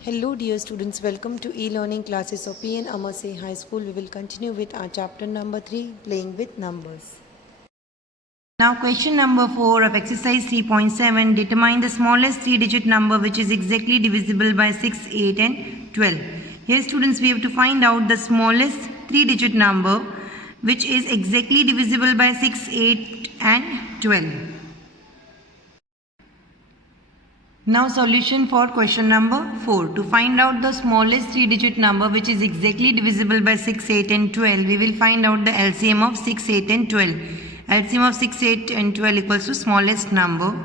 Hello dear students, welcome to e-learning classes of PN Amasai High School. We will continue with our chapter number 3, playing with numbers. Now question number 4 of exercise 3.7, determine the smallest 3-digit number which is exactly divisible by 6, 8 and 12. Here students, we have to find out the smallest 3-digit number which is exactly divisible by 6, 8 and 12. Now solution for question number 4. To find out the smallest 3-digit number which is exactly divisible by 6, 8 and 12, we will find out the LCM of 6, 8 and 12. LCM of 6, 8 and 12 equals to smallest number.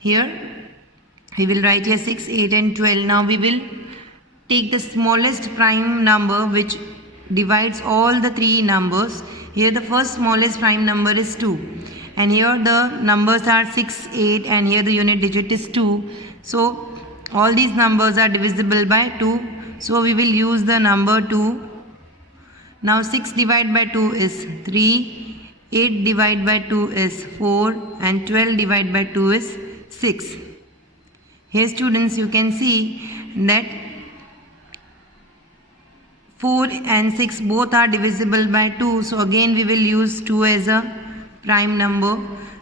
Here we will write here 6, 8 and 12. Now we will take the smallest prime number which divides all the three numbers. Here the first smallest prime number is 2. And here the numbers are 6, 8 and here the unit digit is 2. So all these numbers are divisible by 2. So we will use the number 2. Now 6 divided by 2 is 3, 8 divided by 2 is 4 and 12 divided by 2 is 6. Here students, you can see that 4 and 6 both are divisible by 2. So again we will use 2 as a prime number.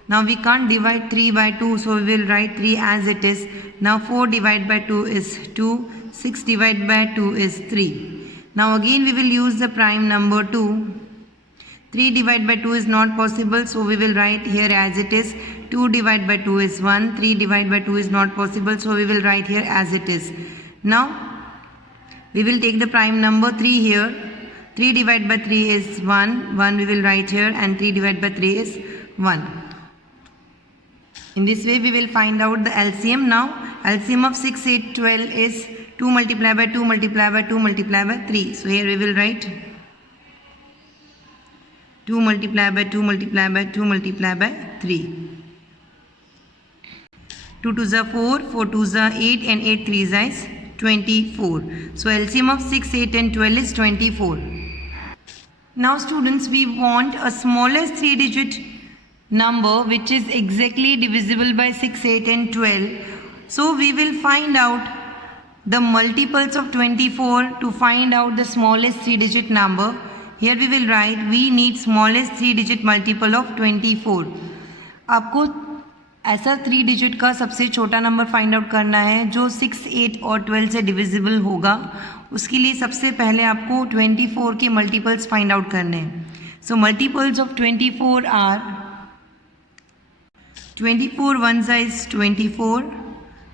Now we can't divide 3 by 2, so we will write 3 as it is. Now 4 divided by 2 is 2, 6 divided by 2 is 3. Now again we will use the prime number 2. 3 divided by 2 is not possible, so we will write here as it is. 2 divided by 2 is 1, 3 divided by 2 is not possible, so we will write here as it is. Now we will take the prime number 3 here. 3 divided by 3 is 1, 1 we will write here, and 3 divided by 3 is 1. In this way we will find out the LCM. Now LCM of 6, 8, 12 is 2 multiplied by 2 multiplied by 2 multiplied by 3. So here we will write 2 multiplied by 2 multiplied by 2 multiplied by 3. 2 2s are 4, 4 2s are 8 and 8 3s is 24. So LCM of 6, 8 and 12 is 24. Now students, we want a smallest 3-digit number which is exactly divisible by 6, 8 and 12. So we will find out the multiples of 24 to find out the smallest 3-digit number. Here we will write we need smallest 3-digit multiple of 24. आपको ऐसा 3-digit का सबसे छोटा number find out करना है जो 6, 8 और 12 से डिविजिबल होगा. उसके लिए सबसे पहले आपको 24 के मल्टीपल्स फाइंड आउट करने हैं. सो multiples of 24 are 24 1 is 24,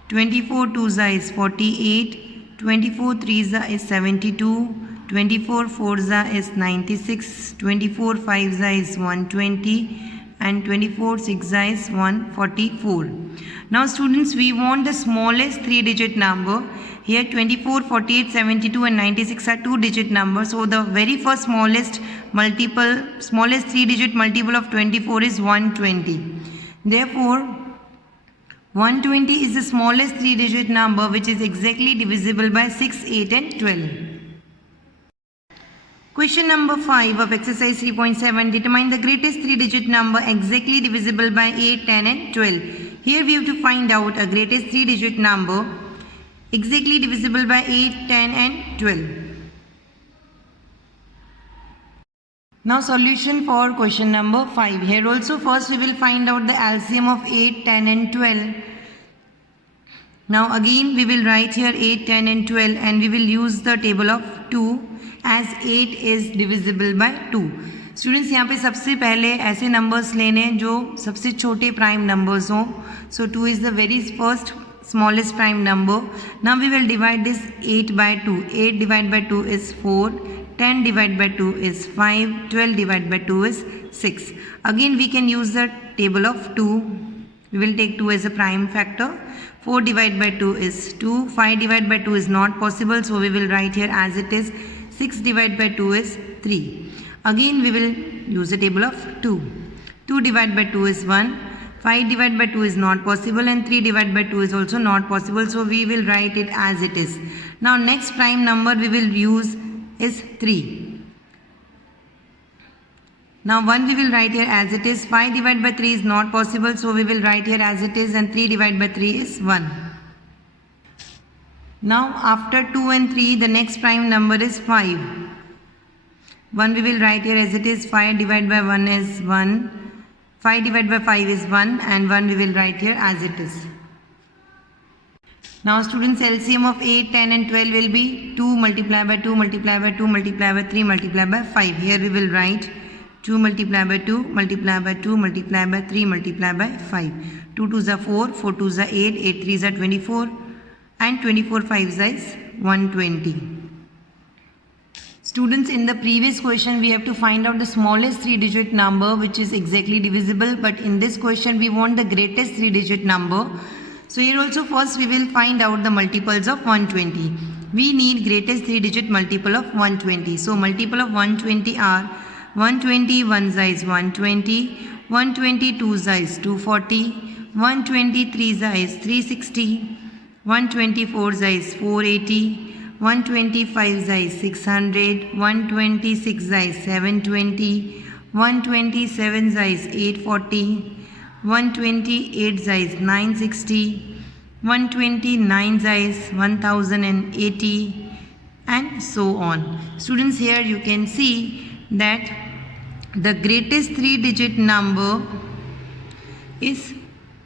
24 2 is 48, 24 3 is 72, 24 4 is 96, 24 5 is 120 and 24 6 is 144. Now students, we want the smallest 3-digit number. Here 24, 48, 72 and 96 are 2-digit numbers. So the very first smallest 3-digit multiple of 24 is 120. Therefore 120 is the smallest 3-digit number which is exactly divisible by 6, 8 and 12. Question number 5 of exercise 3.7, determine the greatest 3-digit number exactly divisible by 8, 10 and 12. Here we have to find out a greatest 3-digit number exactly divisible by 8, 10 and 12. Now solution for question number 5. Here also first we will find out the LCM of 8, 10 and 12. Now again we will write here 8, 10 and 12 and we will use the table of 2 as 8 is divisible by 2. Students, यहाँ पे सबसे पहले ऐसे numbers लेने जो सबसे छोटे prime numbers हों. So 2 is the very first smallest prime number. Now we will divide this 8 by 2. 8 divided by 2 is 4. 10 divided by 2 is 5. 12 divided by 2 is 6. Again we can use the table of 2. We will take 2 as a prime factor. 4 divided by 2 is 2. 5 divided by 2 is not possible, so we will write here as it is. 6 divided by 2 is 3. Again we will use the table of 2. 2 divided by 2 is 1. 5 divided by 2 is not possible and 3 divided by 2 is also not possible, so we will write it as it is. Now next prime number we will use is 3. Now 1 we will write here as it is. 5 divided by 3 is not possible, so we will write here as it is, and 3 divided by 3 is 1. Now after 2 and 3, the next prime number is 5. 1 we will write here as it is. 5 divided by 1 is 1. 5 divided by 5 is 1, and 1 we will write here as it is. Now students, LCM of 8, 10 and 12 will be 2 multiplied by 2 multiplied by 2 multiplied by 3 multiplied by 5. Here we will write 2 multiplied by 2 multiplied by 2 multiplied by 3 multiplied by 5. 2 2s are 4, 4 2s are 8, 8 3s are 24, and 24 5s is 120. Students, in the previous question we have to find out the smallest 3-digit number which is exactly divisible, but in this question we want the greatest 3-digit number. So here also first we will find out the multiples of 120. We need greatest 3-digit multiple of 120. So multiple of 120 are 120 1 is 120, 120 2 is 240, 123 is 360, 124 is 480, 125 is 600, 126 is 720, 127 is 840, 128 is 960, 129 is 1080, and so on. Students, here you can see that the greatest 3-digit number is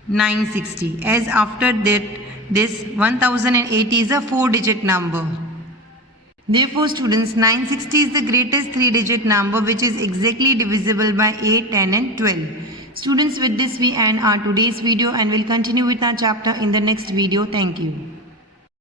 960, as after that this 1080 is a 4-digit number. Therefore students, 960 is the greatest 3-digit number which is exactly divisible by 8, 10 and 12. Students, with this we end our today's video and will continue with our chapter in the next video. Thank you.